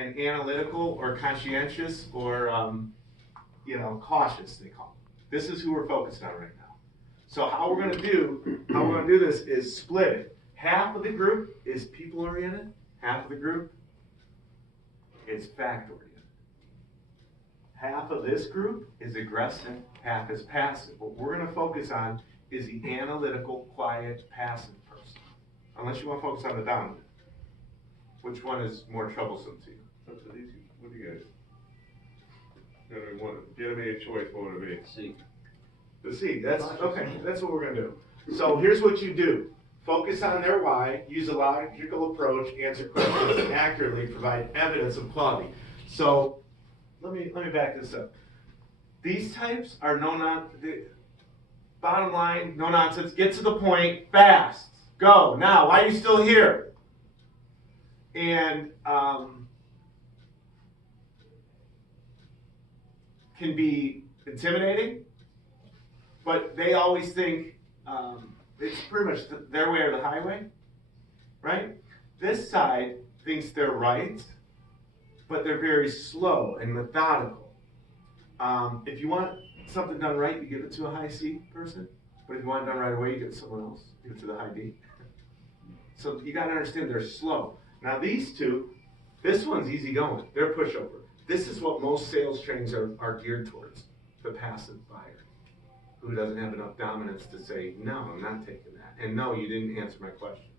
and analytical or conscientious or cautious, they call it. This is who we're focused on right now. So how we're going to do this is split it. Half of the group is people oriented, half of the group is fact oriented. Half of this group is aggressive, half is passive. What we're going to focus on is the analytical, quiet, passive person. Unless you want to focus on the dominant. Which one is more troublesome to you? What do you guys? If you had to make a choice, what would it be? C. The C. That's okay. That's what we're going to do. So here's what you do. Focus on their why, use a logical approach, answer questions, and accurately provide evidence of quality. So let me back this up. These types are bottom line, no nonsense, get to the point, fast, go. Now, why are you still here? And can be intimidating, but they always think it's pretty much their way or the highway, right? This side thinks they're right, but they're very slow and methodical. If you want something done right, you give it to a high C person, but if you want it done right away, you give it to someone else, give it to the high D. So you got to understand they're slow. Now these two, this one's easy going. They're pushover. This is what most sales trainings are geared towards, the passive buyer, who doesn't have enough dominance to say, no, I'm not taking that. And no, you didn't answer my question.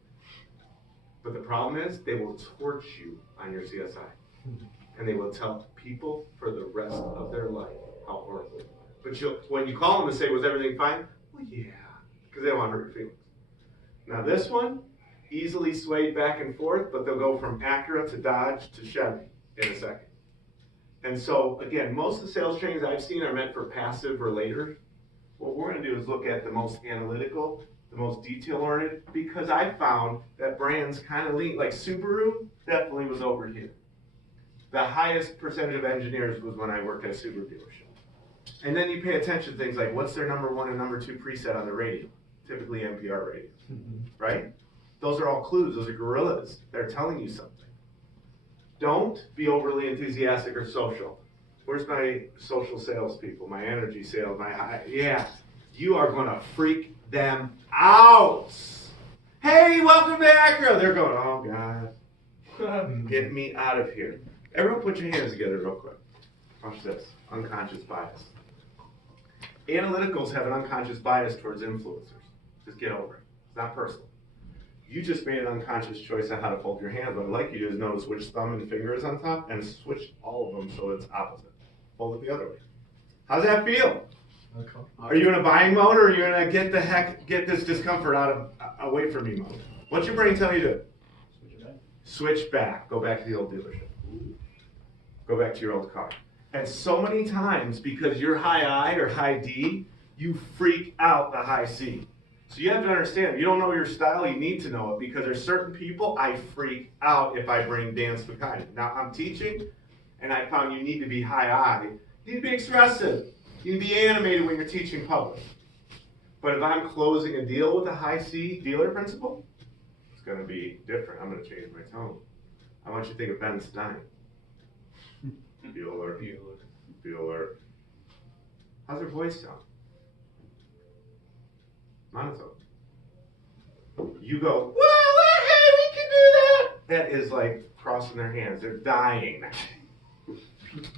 But the problem is, they will torch you on your CSI. And they will tell people for the rest of their life how horrible you are. But when you call them and say, was everything fine? Well, yeah, because they don't want to hurt your feelings. Now this one, easily swayed back and forth, but they'll go from Acura to Dodge to Chevy in a second. And so, again, most of the sales trainings I've seen are meant for passive relators. What we're going to do is look at the most analytical, the most detail-oriented, because I found that brands kind of lean, like Subaru definitely was over here. The highest percentage of engineers was when I worked at a Subaru dealership. And then you pay attention to things like what's their number 1 and number 2 preset on the radio, typically NPR radios, right? Those are all clues. Those are gorillas. They're telling you something. Don't be overly enthusiastic or social. Where's my social salespeople, my energy sales, my high? Yeah, you are going to freak them out. Hey, welcome to Acura. They're going, oh, God. Get me out of here. Everyone put your hands together real quick. Watch this. Unconscious bias. Analyticals have an unconscious bias towards influencers. Just get over it. It's not personal. You just made an unconscious choice on how to fold your hands. What I'd like you to do is notice which thumb and finger is on top and switch all of them so it's opposite. Fold it the other way. How's that feel? Okay. Are you in a buying mode or are you in a get this discomfort away from me mode? What's your brain tell you to do? Switch back. Go back to the old dealership. Go back to your old car. And so many times, because you're high I or high D, you freak out the high C. So you have to understand, if you don't know your style, you need to know it, because there's certain people I freak out if I bring Dan Spacagna. Now I'm teaching, and I found you need to be high I. You need to be expressive. You need to be animated when you're teaching public. But if I'm closing a deal with a high C dealer principal, it's going to be different. I'm going to change my tone. I want you to think of Ben Stein. Bueller. How's their voice sound? Monotone. You go, well, hey, we can do that. That is like crossing their hands. They're dying.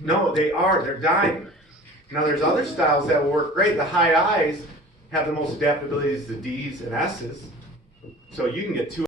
No, they are. They're dying. Now, there's other styles that will work great. The high I's have the most adaptabilities to D's and S's. So you can get two